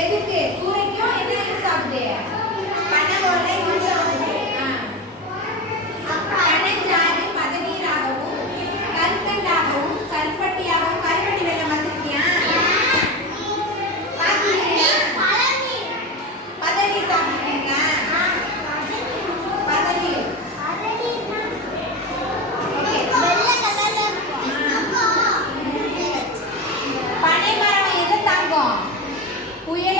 எதுக்கு கூரைக்கும் என்ன யூஸ் ஆகுது பனை ஓலை யூஸ் ஆகுது பனைஞ்சாறு பதநீராகவும் கற்கண்டாகவும் கல்பட்டியாகவும் கல்பட்டி வெள்ளம் பார்த்துருக்கியா பதநீர் சாப்பிட்டுருக்கீங்களா பதநீர் பனை மரம் எதை தாங்கும் புயல்